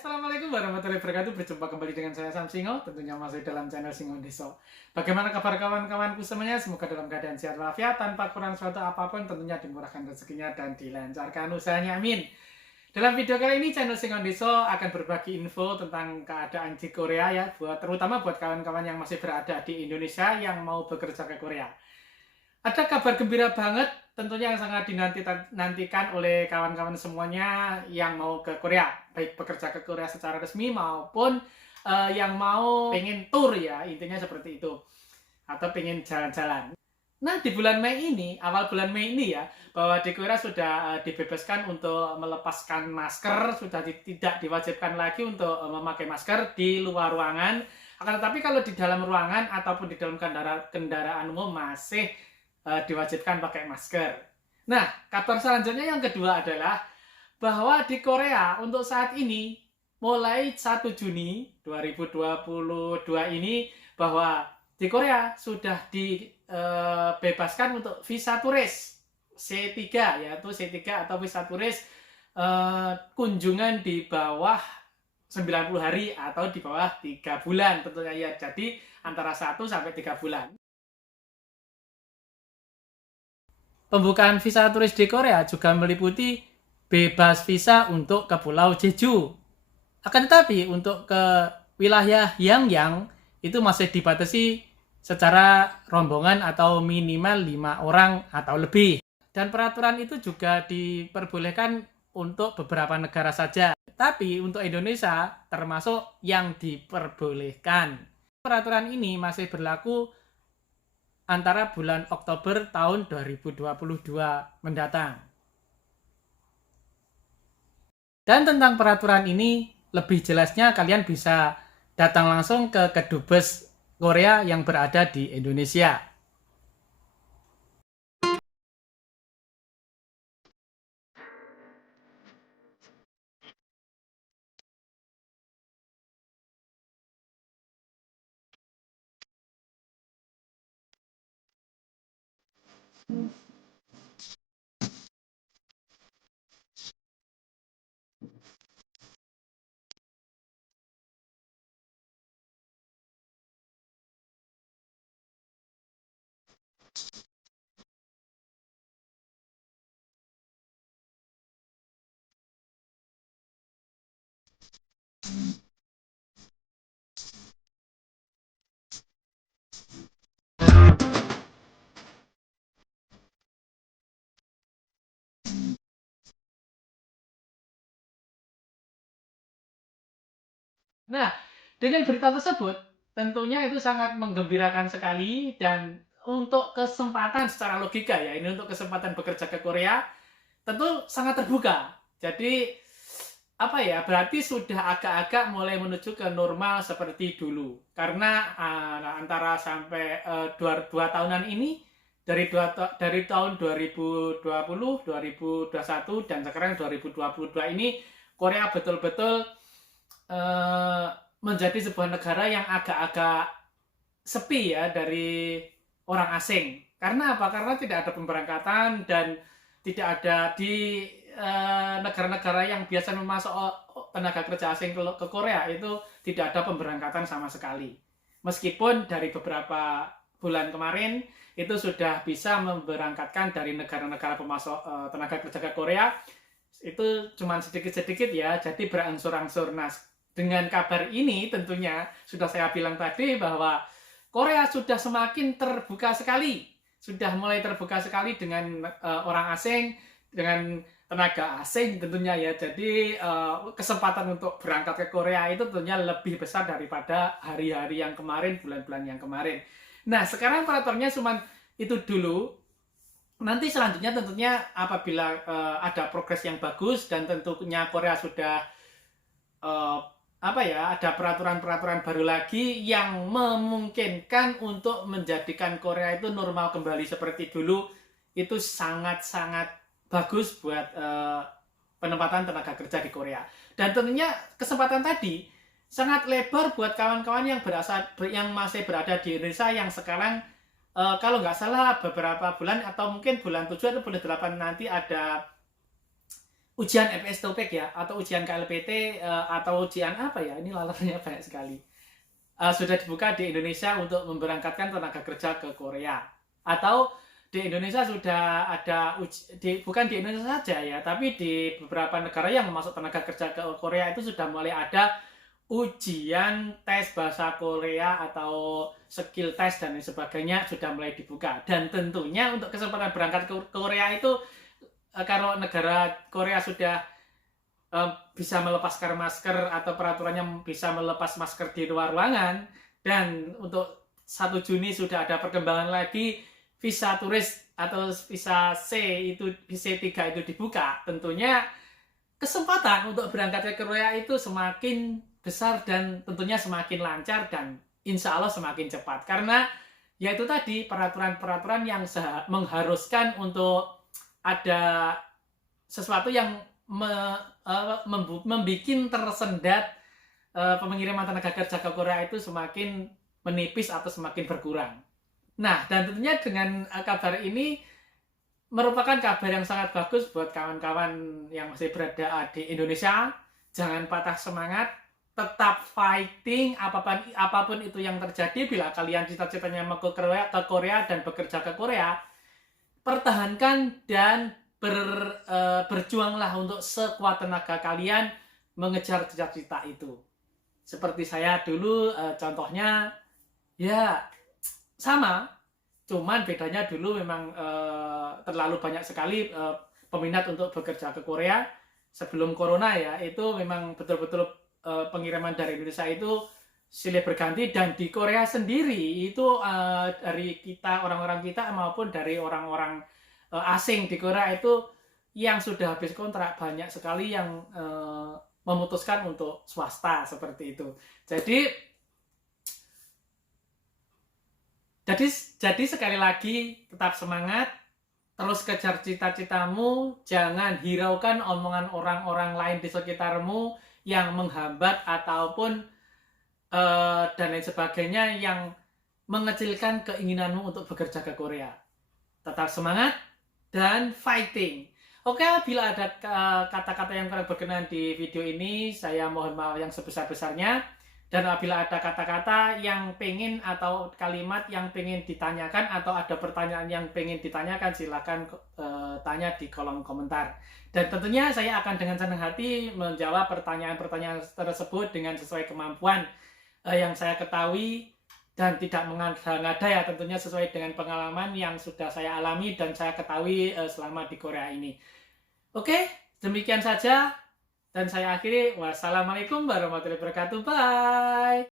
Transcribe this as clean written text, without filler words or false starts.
Assalamualaikum warahmatullahi wabarakatuh. Berjumpa kembali dengan saya Sam Singo, tentunya masih dalam channel Singo Deso. Bagaimana kabar kawan-kawanku semuanya? Semoga dalam keadaan sehat walafiat, tanpa kurang suatu apapun, tentunya dimurahkan rezekinya dan dilancarkan usahanya. Amin. Dalam video kali ini channel Singo Deso akan berbagi info tentang keadaan di Korea ya, terutama buat kawan-kawan yang masih berada di Indonesia yang mau bekerja ke Korea. Ada kabar gembira banget tentunya yang sangat dinantikan oleh kawan-kawan semuanya yang mau ke Korea, baik bekerja ke Korea secara resmi maupun yang mau pengen tour ya, intinya seperti itu, atau pengen jalan-jalan. Nah, di bulan Mei ini, awal bulan Mei ini ya, bahwa di Korea sudah dibebaskan untuk melepaskan masker, sudah tidak diwajibkan lagi untuk memakai masker di luar ruangan. Akan tetapi kalau di dalam ruangan ataupun di dalam kendaraan umum masih diwajibkan pakai masker. Nah, kabar selanjutnya yang kedua adalah bahwa di Korea untuk saat ini mulai 1 Juni 2022 ini bahwa di Korea sudah dibebaskan untuk visa turis C3, yaitu C3 atau visa turis kunjungan di bawah 90 hari atau di bawah 3 bulan tentunya ya. Jadi antara 1 sampai 3 bulan. Pembukaan visa turis di Korea juga meliputi bebas visa untuk ke Pulau Jeju. Akan tetapi untuk ke wilayah Yangyang itu masih dibatasi secara rombongan atau minimal 5 orang atau lebih. Dan peraturan itu juga diperbolehkan untuk beberapa negara saja. Tapi untuk Indonesia termasuk yang diperbolehkan. Peraturan ini masih berlaku antara bulan Oktober tahun 2022 mendatang. Dan tentang peraturan ini, lebih jelasnya kalian bisa datang langsung ke Kedubes Korea yang berada di Indonesia. Nah, dengan berita tersebut, tentunya itu sangat menggembirakan sekali dan untuk kesempatan secara logika ya, ini untuk kesempatan bekerja ke Korea, tentu sangat terbuka. Jadi, apa ya, berarti sudah agak-agak mulai menuju ke normal seperti dulu. Karena antara sampai 2 tahunan ini, dari tahun 2020, 2021, dan sekarang 2022 ini, Korea betul-betul menjadi sebuah negara yang agak-agak sepi ya dari orang asing. Karena apa? Karena tidak ada pemberangkatan dan tidak ada di negara-negara yang biasa memasok tenaga kerja asing ke Korea itu tidak ada pemberangkatan sama sekali. Meskipun dari beberapa bulan kemarin itu sudah bisa memberangkatkan dari negara-negara pemasok tenaga kerja ke Korea, itu cuma sedikit-sedikit ya, jadi berangsur-angsur. Nah, dengan kabar ini tentunya sudah saya bilang tadi bahwa Korea sudah semakin terbuka sekali, sudah mulai terbuka sekali dengan orang asing, dengan tenaga asing tentunya ya. Jadi kesempatan untuk berangkat ke Korea itu tentunya lebih besar daripada hari-hari yang kemarin, bulan-bulan yang kemarin. Nah, sekarang peraturannya cuma itu dulu. Nanti selanjutnya tentunya apabila ada progres yang bagus dan tentunya Korea sudah ada peraturan-peraturan baru lagi yang memungkinkan untuk menjadikan Korea itu normal kembali seperti dulu, itu sangat-sangat bagus buat penempatan tenaga kerja di Korea. Dan tentunya kesempatan tadi sangat lebar buat kawan-kawan yang masih berada di Indonesia yang sekarang kalau nggak salah beberapa bulan atau mungkin bulan 7 atau bulan 8 nanti ada ujian FS TOPIK ya, atau ujian KLPT, atau ujian apa ya, ini lalernya banyak sekali. Sudah dibuka di Indonesia untuk memberangkatkan tenaga kerja ke Korea. Atau di Indonesia sudah ada bukan di Indonesia saja ya, tapi di beberapa negara yang masuk tenaga kerja ke Korea itu sudah mulai ada ujian tes bahasa Korea atau skill test dan lain sebagainya sudah mulai dibuka. Dan tentunya untuk kesempatan berangkat ke Korea itu, kalau negara Korea sudah bisa melepaskan masker atau peraturannya bisa melepas masker di luar ruangan, dan untuk 1 Juni sudah ada perkembangan lagi visa turis atau visa C itu, visa 3 itu dibuka, tentunya kesempatan untuk berangkat ke Korea itu semakin besar dan tentunya semakin lancar dan insya Allah semakin cepat, karena yaitu tadi peraturan-peraturan yang mengharuskan untuk ada sesuatu yang membuat tersendat pengiriman tenaga kerja ke Korea itu semakin menipis atau semakin berkurang. Nah, dan tentunya dengan kabar ini merupakan kabar yang sangat bagus buat kawan-kawan yang masih berada di Indonesia. Jangan patah semangat, tetap fighting apapun itu yang terjadi. Bila kalian cita-citanya mau ke Korea dan bekerja ke Korea, pertahankan dan berjuanglah untuk sekuat tenaga kalian mengejar cita-cita itu. Seperti saya dulu, contohnya ya sama, cuman bedanya dulu memang terlalu banyak sekali peminat untuk bekerja ke Korea sebelum corona ya. Itu memang betul-betul pengiriman dari Indonesia itu silih berganti, dan di Korea sendiri itu dari kita, orang-orang kita maupun dari orang-orang asing di Korea itu yang sudah habis kontrak banyak sekali yang memutuskan untuk swasta seperti itu. Jadi sekali lagi tetap semangat, terus kejar cita-citamu, jangan hiraukan omongan orang-orang lain di sekitarmu yang menghambat ataupun dan lain sebagainya yang mengecilkan keinginanmu untuk bekerja ke Korea. Tetap semangat dan fighting. Oke, bila ada kata-kata yang kurang berkenan di video ini, saya mohon maaf yang sebesar-besarnya. Dan apabila ada kata-kata yang pengen atau kalimat yang pengen ditanyakan atau ada pertanyaan yang pengen ditanyakan, silakan tanya di kolom komentar. Dan tentunya saya akan dengan senang hati menjawab pertanyaan-pertanyaan tersebut dengan sesuai kemampuan yang saya ketahui dan tidak mengada-ngada ya, tentunya sesuai dengan pengalaman yang sudah saya alami dan saya ketahui selama di Korea ini. Oke, demikian saja dan saya akhiri. Wassalamualaikum warahmatullahi wabarakatuh. Bye.